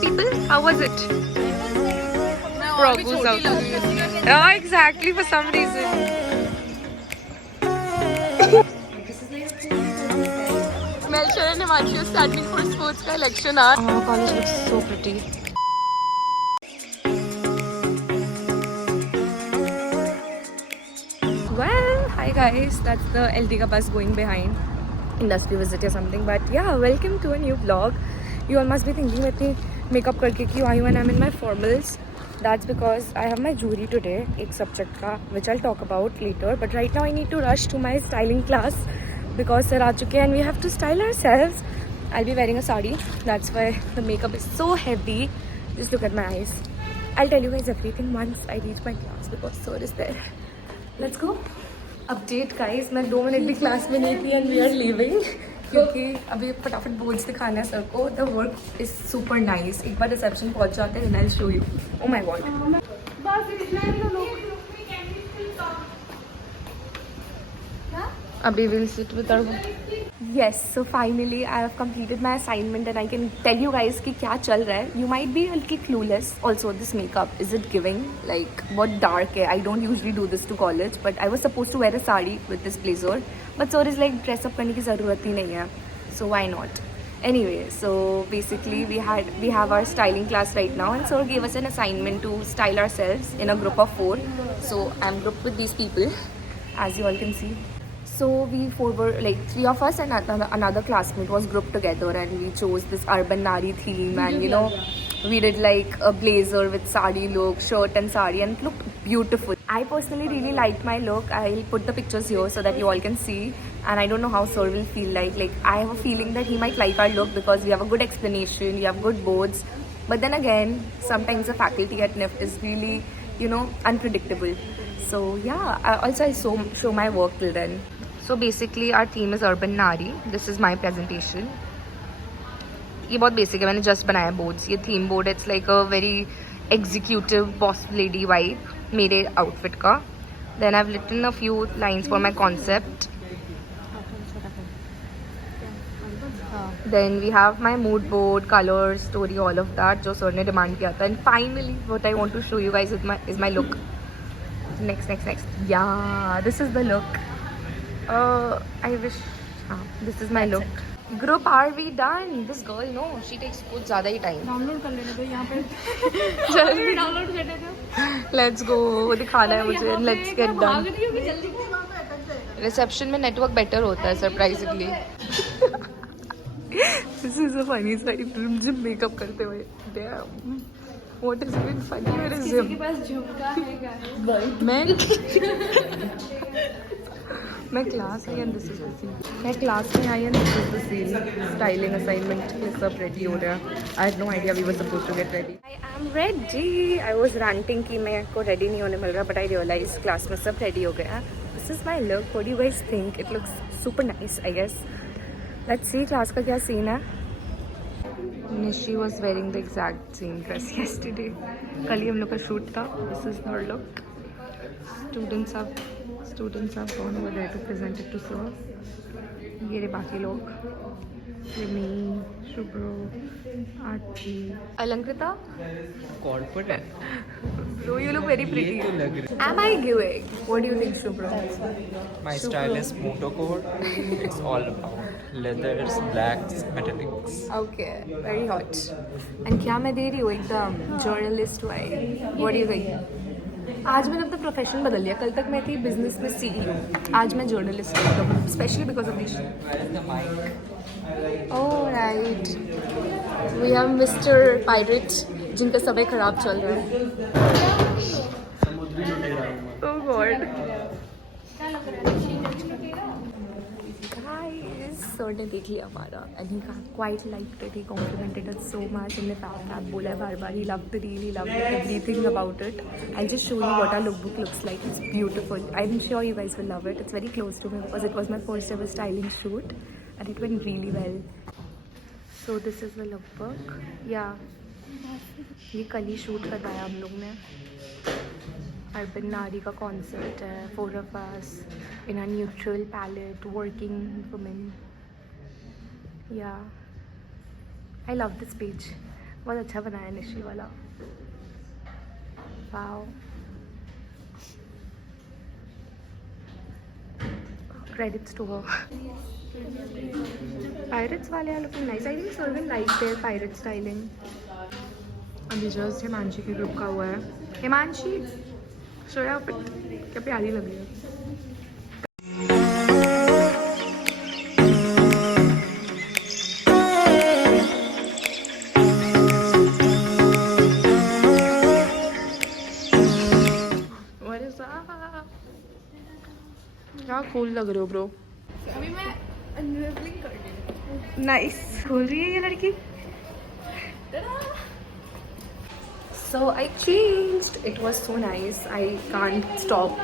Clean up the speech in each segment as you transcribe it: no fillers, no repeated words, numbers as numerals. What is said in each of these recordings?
People, how was it? Progress out. Oh, exactly, for some reason. Melchor and Himanshu are standing for sports ka election. Our college looks so pretty. Well, hi guys, that's the LT bus going behind. Industry visit or something. But yeah, welcome to a new vlog. You all must be thinking with me makeup karke kyun aayi hu and I'm in my formals. That's because I have my jury today, ek subject ka, which I'll talk about later. But right now I need to rush to my styling class because sir aa chuke and we have to style ourselves. I'll be wearing a sari. That's why the makeup is so heavy. Just look at my eyes. I'll tell you guys everything once I reach my class because sir is there. Let's go. Update guys, मैं 2 मिनट भी क्लास में नहीं थी and we are leaving क्योंकि अभी फटाफट बोर्ड्स दिखाना है सर को. The work is super nice. एक बार रिसेप्शन पहुंच जाते हैं and I'll show you. Oh my god. अभी we'll sit with our... Yes, so finally I have completed my assignment and I can tell you guys कि क्या चल रहा है. You might be a little clueless. Also, this makeup, is it giving? Like, बहुत dark है. I don't usually do this to college, but I was supposed to wear a sari with this blazer. But sir is like, dress up करने की ज़रूरत ही नहीं है. So why not? Anyway, so basically we have our styling class right now and sir gave us an assignment to style ourselves in a group of 4. So I'm grouped with these people, as you all can see. So we 4 were like 3 of us and another classmate was grouped together and we chose this urban nari theme and you know we did like a blazer with sari look, shirt and sari and it looked beautiful. I personally really liked my look. I'll put the pictures here so that you all can see and I don't know how sir will feel like I have a feeling that he might like our look because we have a good explanation, we have good boards, but then again sometimes the faculty at NIFT is really, you know, unpredictable. So yeah, I'll show my work till then. So basically our theme is urban nari. This is my presentation. ये बहुत basic है, मैंने just बनाया boards. ये theme board, it's like a very executive boss lady vibe मेरे outfit का. Then I've written a few lines for my concept. Then we have my mood board, colors, story, all of that जो sir ने demand किया था. And finally, what I want to show you guys is my look. Next. Yeah, this is the look. I wish. This is my look. Group, are we done? This girl, no, she takes कुछ ज़्यादा ही time. Download कर लेने दो यहाँ पे. जल्दी डाउनलोड कर लेने दो. Let's go. वो दिखाना है मुझे. Let's get done. Reception में network better होता है surprisingly. This is a funny side from gym makeup करते हुए. Damn. What is even funny? Where is him? किसी के पास झुमका है मैं क्लास आई and this is the scene. मैं क्लास में आई and this is the scene. Styling assignment के लिए सब रेडी हो रहा है. I had no idea we were supposed to get ready. I am ready. I was ranting कि मेरे को रेडी नहीं होने मिल रहा बट आई रियलाइज क्लास में सब रेडी हो गया. This is my look. What do you guys think? It looks super nice I guess. Let's see class का क्या सीन है. Nishi was wearing the exact same dress yesterday. कल ही हम लोग का शूट था. This is her look. Students have gone over there to present it to sir. ये रहे बाकी लोग. ये me, Shubro, Aarti, Alankrita. Corporate है. Bro, you look very pretty. Am I giving? What do you think, Shubro? My style is motocore. It's all about leathers, blacks, metallics. Okay, very hot. And क्या मैं दे रही हूँ एकदम journalist vibe. What do you think? आज मैंने अपना प्रोफेशन बदल लिया. कल तक मैं थी बिजनेस में CEO. आज मैं जर्नलिस्ट हूँ, specially because of this. Alright, we have mister pirate जिनका समय खराब चल रहा है. ओह गॉड. सर ने देख लिया हमारा and he quite liked it. He complimented it so much. हमने फैब बोला है बार बार. He loved really loved everything about it. I just show you what our look book looks like. It's beautiful. I am sure you guys will love it. It's very close to me because it was my first ever styling shoot and it went really well. So this is the look book. या ये कल ही शूट करवाया हम लोग ने. अर्बन नारी का कॉन्सर्ट है, 4 of us in a neutral palette, working women. Yeah, I love this page. बहुत अच्छा बनाया है निशी वाला. Wow. Credits to her. Pirates वाले are looking nice. I think Sylvan likes their pirate styling. अभी जस्ट हिमांशी के ग्रुप का हुआ है. हिमांशी सोया क्या प्यारी लग रही है. क्या कूल लग रहे हो ब्रो. अभी मैं अनवेलिंग कर रही हूँ. नाइस. खोल रही है ये लड़की. So I changed. It was so nice. I can't stop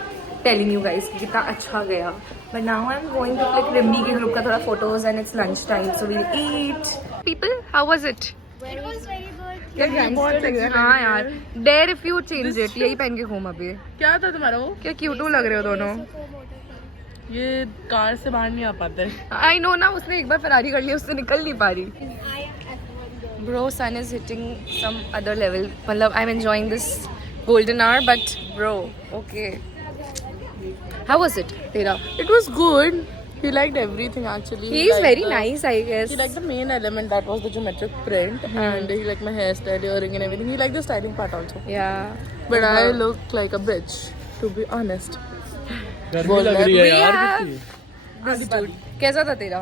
telling you guys कि कितना अच्छा गया. But now I'm going to click Rimbi के group का थोड़ा photos and it's lunch time, so we'll eat. People, how was it? It was very good. क्या gangster लग रहा है. हाँ यार. Dare if you change it. यही पहन के घूम अभी. क्या था तुम्हारा वो? क्या क्यूट लग रहे हो दोनों. ये कार से बाहर नहीं आ पाते. I know ना, उसने एक बार फरारी कर लिया, उससे निकल नहीं पा रही. Bro, sun is hitting some other level. मतलब I'm enjoying this golden hour, but bro, okay. How was it, तेरा? It was good. He liked everything actually. He is very nice, I guess. He liked the main element, that was the geometric print, and he liked my hairstyle, earring, and everything. He liked the styling part also. Yeah. But I look like a bitch, to be honest. गर्मी लग रही है We यार have कितनी. this dude. कैसा था तेरा?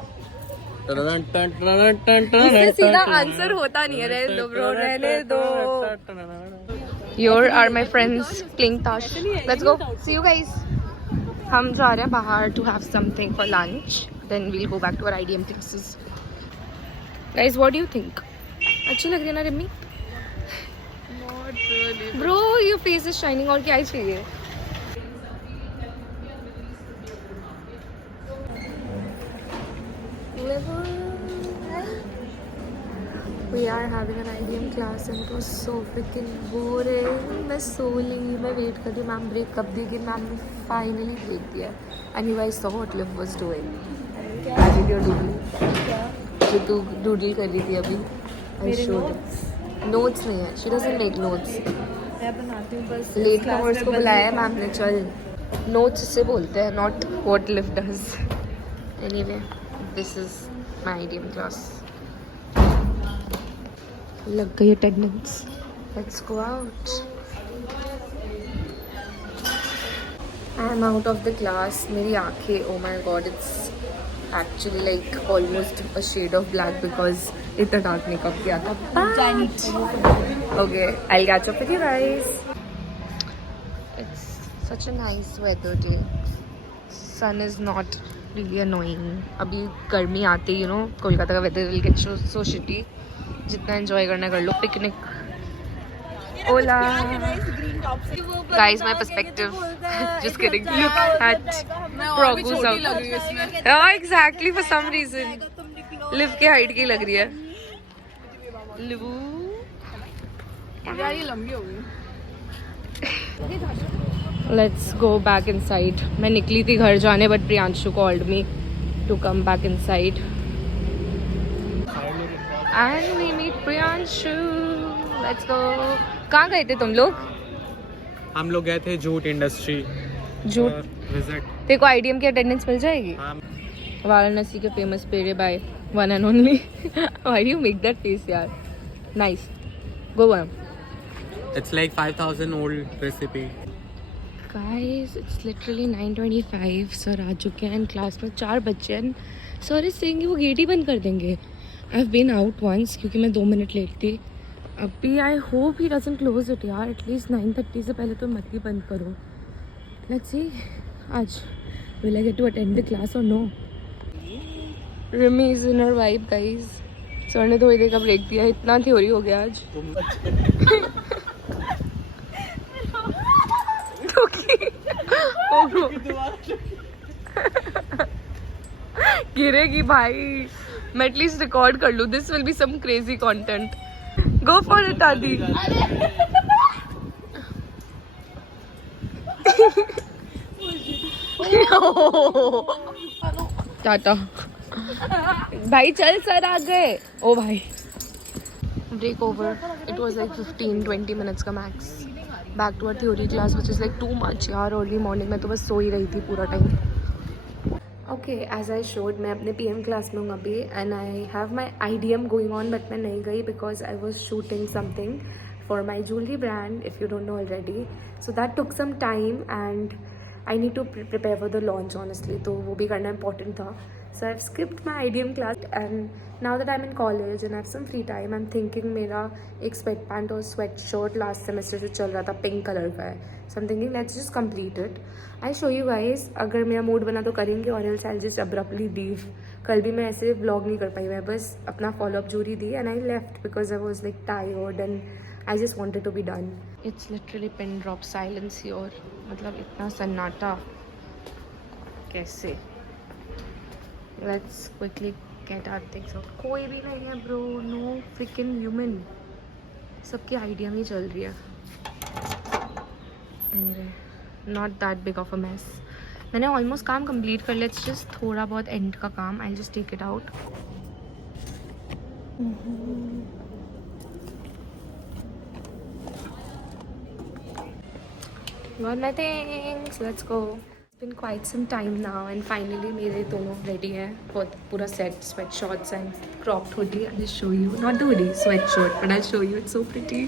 टन टन टन टन टन. इससे सीधा आंसर होता नहीं है. रहने दो ब्रो, रहने दो. Here are my friends playing tash. Let's go. See you guys. हम जा रहे हैं बाहर to have something for lunch. Then we'll go back to our IDM classes. Guys, what do you think? अच्छी लग रही है ना Rimmi? Not really. Bro, your face is shining. और क्या ही चाहिए? We are having an IDM class and it was so freaking boring. मैं सो ली. मैं वेट कर रही हूँ मैम ब्रेक कब देगी. मैम ने फाइनली ब्रेक दिया. And you guys saw what Liv was doing. I did your doodle. जो तू डूडल कर रही थी अभी. I showed. Notes नहीं है. She doesn't make notes. मैं बनाती हूँ बस. लेट कमर्स को बुलाया है मैम ने. चल. Notes से बोलते हैं, not what Liv does. Anyway, this is my IDM class. लग गई attendance. Let's go out. I am out of the class. मेरी आँखें, oh my god, it's actually like almost a shade of black because इतना dark makeup किया था. But okay, I'll catch up with you guys. It's such a nice weather day. Sun is not really annoying. अभी गर्मी आती, you know, Kolkata का weather will get so shitty. जितना enjoy करना कर लो. पिकनिक. ओला. Guys, my perspective. Just kidding. Look at Progus out. Oh, exactly. For some reason. Liv के height की लग रही है. Livu. यार ये लंबी हो गई. Let's go back inside. मैं निकली थी घर जाने, but Priyanshu called me to come back inside. And we meet Priyanshu. Let's go. कहाँ गए थे तुम लोग? हम लोग गए थे जूट इंडस्ट्री. जूट. विजिट. तेरे को IDM की अटेंडेंस मिल जाएगी? वाराणसी के फेमस पेड़े by one and only. Why do you make that face यार? Nice. Go on. It's like 5,000 old recipe. Guys, it's literally 9:25. सर आ चुके हैं. क्लास में 4 बच्चे हैं. सर इस सेंगे वो गेट ही बंद कर देंगे. I've been out once क्योंकि मैं 2 मिनट लेट थी. अभी I hope he doesn't close it यार. एटलीस्ट 9:30 से पहले तो मत ही बंद करो. लेट्स सी आज will I get to attend the class or no. Rimi is in her vibe guys. Sir ने थोड़ी देर का ब्रेक दिया. इतना थ्योरी हो गया आज. गिरेगी भाई. मैं एटलीस्ट रिकॉर्ड कर लूँ. This will be some crazy content. Go for it Adi. Tata भाई चल सर आ गए ओ भाई break over it was like 15-20 minutes का max back to our theory class which is like too much यार अर्ली मॉर्निंग में तो बस सो ही रही थी पूरा time okay as I showed मैं अपने PM क्लास में हूँ अभी and I have my IDM going on but मैं नहीं गई because I was shooting something for my jewellery brand if you don't know already so that took some time and I need to prepare for the launch honestly तो वो भी करना important था so I have skipped my IDM class and now that I am in college and I have some free time I am thinking मेरा एक sweat pant और sweat shirt last semester से चल रहा था पिंक कलर का है so I am thinking let's just complete it I show you guys अगर मेरा मूड बना तो करेंगे और else I just abruptly leave कल भी मैं ऐसे व्लॉग नहीं कर पाई मैं बस अपना फॉलोअप जूरी दी and I left because I was like tired and I just wanted to be done it's literally pin drop silence here मतलब इतना सन्नाटा कैसे let's quickly get our things out कोई भी नहीं है ब्रो नो फ्रिकिंग ह्यूमन सबकी idea में चल रही है not that big of a mess मैंने ऑलमोस्ट काम कंप्लीट कर लिया जस्ट थोड़ा बहुत एंड का काम आई just take it out got my things let's go it's been quite some time now and finally मेरे दोनों ready हैं बहुत पूरा set sweat shorts and cropped hoodie I'll just show you not the hoodie sweat shirt but I'll show you it's so pretty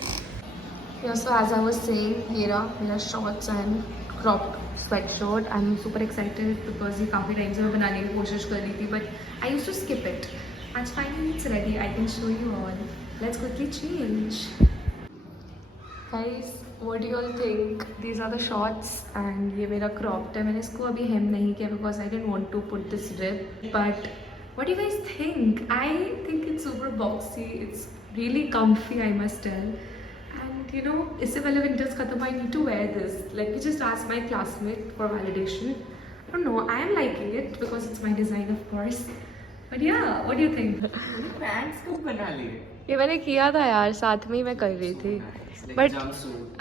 yeah so as I was saying here मेरा shorts and cropped sweat shirt I'm super excited because ये काफ़ी टाइम से मैं बनाने की कोशिश कर रही थी but I used to skip it and finally it's ready I can show you all let's quickly change guys what do you all think these are the shorts and ये मेरा cropped है मैंने इसको अभी hem नहीं किया because I didn't want to put this rib but what do you guys think I think it's super boxy it's really comfy I must tell and you know इससे पहले winters खत्म I need to wear this let me just ask my classmate for validation I don't know I am liking it because it's my design of course but yeah what do you think Pants कब बना लिए? ये मैंने किया था यार साथ में ही मैं कर रही थी but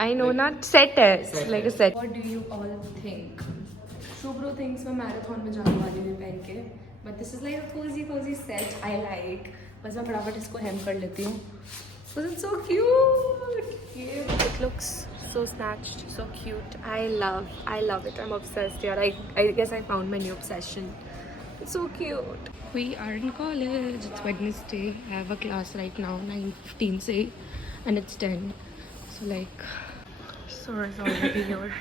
I know not set है it's like a set what do you all think Shubro thinks मैं marathon में जाने वाली हूँ पहन के but this is like a cozy set I like बस मैं फटाफट इसको hem कर लेती हूँ because it's so cute yeah it looks so snatched so cute I love it I'm obsessed यार I guess I found my new obsession it's so cute we are in college it's Wednesday I have a class right now 9:15 से and it's 10 so like Sora is already here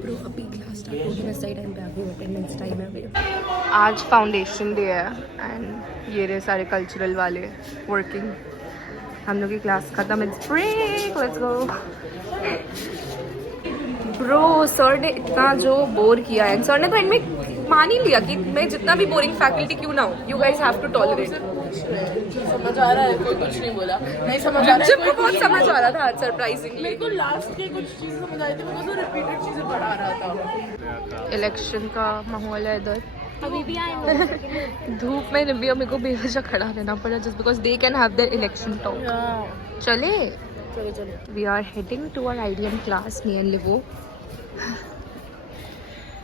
Bro, अभी class start होगी मैं सही टाइम पे आ गई attendance time है मेरा आज फाउंडेशन डे है एंड ये रहे सारे कल्चरल वाले वर्किंग हम लोग की क्लास खत्म it's break let's go bro sir ने इतना जो बोर किया है सर ने तो एंड में मान ही लिया कि मैं जितना भी बोरिंग फैकल्टी क्यों ना हो you guys have to tolerate समझ आ रहा है कोई कुछ नहीं बोला नहीं समझ आ रहा है मुझे बहुत समझ आ रहा था सरप्राइजिंगली मेरे को लास्ट के कुछ चीजें समझ आई थी बिकॉज़ वो रिपीटेड चीजें पढ़ा रहा था इलेक्शन का माहौल है इधर अभी भी आई धूप में भी मेरे को बेवजह खड़ा रहना पड़ा just because they can have their election talk चले we are heading to our IDM class me and लिवो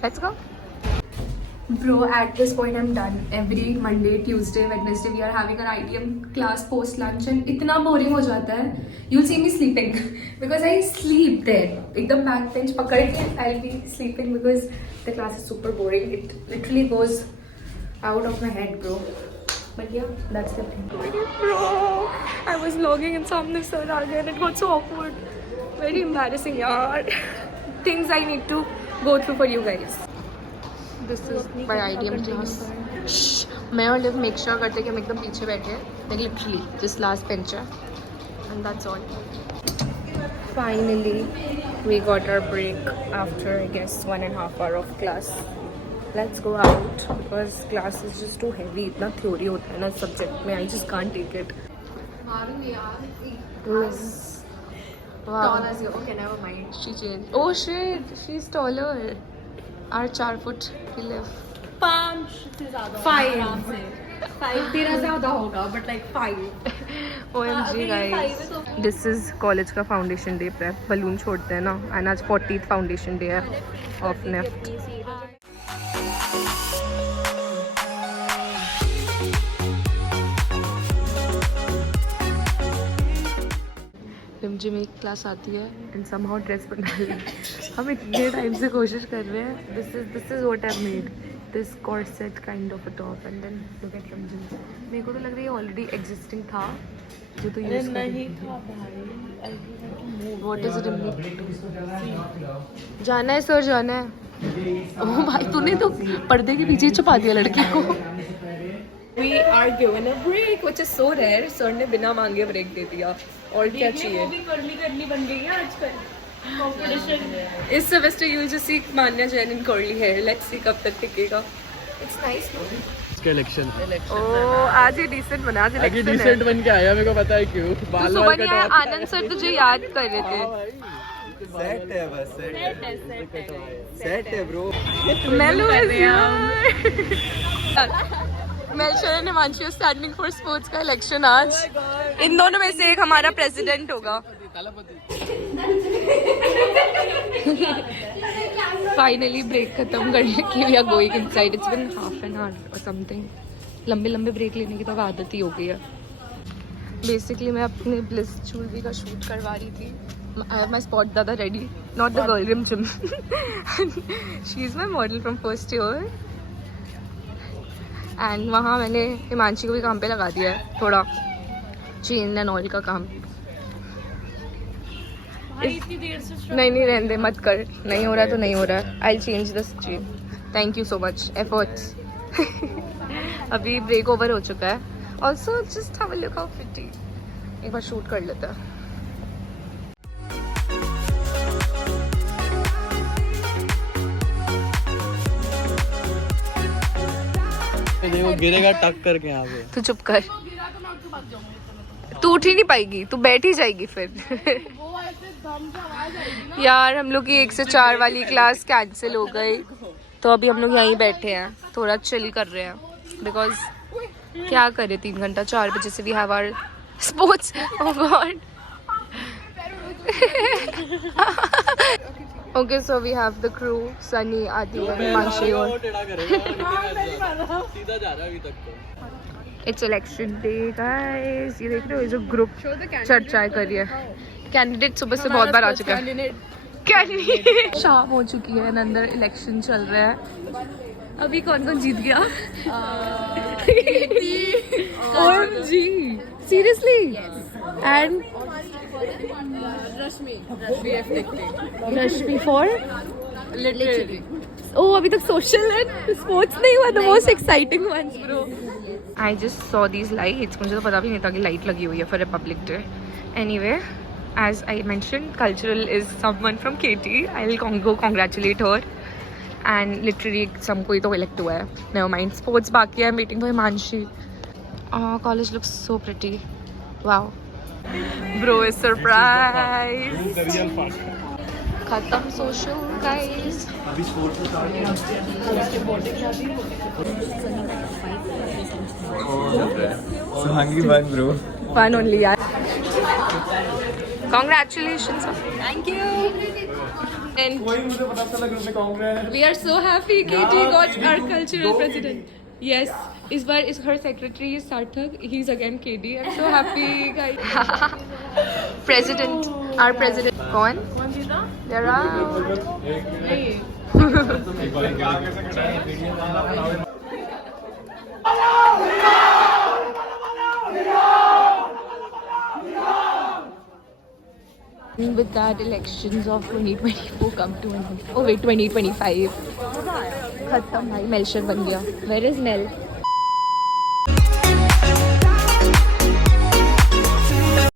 let's go Bro, at this point I'm done. Every Monday, Tuesday, Wednesday we are having our IDM class post lunch and इतना boring हो जाता है. You'll see me sleeping because I sleep there. एकदम back bench पकड़ के I'll be sleeping because the class is super boring. It literally goes out of my head, bro. But yeah, that's the thing. Bro, I was vlogging and सामने sir आ गए and it got so awkward. Very embarrassing, यार. Things I need to go through for you guys. This is my IDM class. मैं और live make sure करते कि हम एकदम पीछे बैठे हैं like literally just last bench है and that's all. Finally we got our break after I guess 1.5 hour of class. Let's go out because class is just too heavy. इतना theory होता है ना subject में I just can't take it. मारू यार Wow. tall as you okay never mind She changed. Oh shit, she's taller. Our 4 foot we live. 5 से ज्यादा 5 से 5 तेरा ज्यादा होगा but like 5 OMG guys, this is college का फाउंडेशन डे प्रेप. बलून छोड़ते हैं ना, एंड आज 40th फाउंडेशन डे है ऑफ नेफ्ट. रिमझिम एक क्लास आती है एंड समहाउ ड्रेस बना रही है. हम इतने टाइम से कोशिश कर रहे हैं. This is what I made, this corset kind of a top and then look at Rimjhim. मेरे को तो लग रही है ऑलरेडी एग्जिस्टिंग था जो तो यूज नहीं था भाई. व्हाट इज रिमझिम. जाना है सर, जाना है. ओह भाई तूने तो पर्दे के पीछे छुपा दिया लड़की को. We are given a break, which is so rare. Sir ने बिना मांगे ब्रेक दे दिया. और क्या चाहिए. करनी बन गई है आजकल कंपटीशन. इस semester you just see Manya Jain in curly hair. Let's see कब तक टिकेगा. It's nice. इसका इलेक्शन. ओह आज ये डिसेंट बना. आज आगे इलेक्शन है. डिसेंट बन के आया, मेरे को पता है क्यों. तो बाल सुबह वाल नहीं आया. आनंद सर तुझे याद कर रहे थे. सेट है बस, सेट है ब्रो. मेलू is here. मेलशर and Himanshu standing for sports का इलेक्शन आज. इन दोनों में से एक हमारा प्रेसिडेंट होगा. फाइनली ब्रेक खत्म करने की we are going inside. It's been half an hour और समथिंग. लंबे ब्रेक लेने की तो अब आदत ही हो गई है. बेसिकली मैं अपने ब्लिस ज्वेलरी का शूट करवा रही थी. I have my spot dada ready, not the girl Rimjim. She is my model from first year. And वहाँ मैंने हिमांशी को भी काम पे लगा दिया है थोड़ा चेन एंड ऑयल का काम. नहीं रहने दे, मत कर. नहीं हो रहा तो नहीं हो रहा है. I change this chain. Thank you so much efforts. अभी ब्रेक ओवर हो चुका है. Also just have a look how pretty. एक बार शूट कर लेते हैं. वो गिरेगा टक करके यहाँ पे. तू चुप कर. तू उठ ही नहीं पाएगी, तू बैठ ही जाएगी फिर. यार हम लोग की 1 से 4 वाली क्लास कैंसिल हो गई तो अभी हम लोग यहीं बैठे हैं, थोड़ा चिल कर रहे हैं. बिकॉज क्या करें, 3 घंटा 4 बजे से we have our sports. Oh God. Okay, so we have the crew, Sunny, Adi, and Himanshi. सीधा जा रहा है अभी तक तो. It's election day, guys. ये देख रहे हो, ये जो ग्रुप चर्चा कर रही है. कैंडिडेट सुबह से बहुत बार आ चुका है. कैंडिडेट शाम हो चुकी है, अंदर इलेक्शन चल रहा है. अभी कौन जीत गया? OMG, seriously? And Rashmi for literally. Oh, अभी तक social and sports नहीं हुआ. The most exciting ones, bro. I just saw these lights. मुझे तो पता भी नहीं था कि लाइट लगी हुई है for Republic Day. Anyway, as I mentioned, cultural is someone from KT. I'll go congratulate her. And literally some कोई तो elect हुआ है. Never mind. Sports बाकी है. I'm waiting for Himanshi. College looks so pretty. Wow. Bro is surprised. खत्म social guys. अभी sports Suhangi won bro. One only yaar. Congratulations. Thank you. And मुझे पता चला ग्रुप में Congress. we are so happy KT got our cultural president. Yes, इस बार is her secretary is Sarthak. He's again KD. I'm so happy guys. President, our president. कौन? There are. With that, elections of 2024 come to an end. Oh wait, 2025. खत्म भाई. मेलशर बन गया. Where is Mel?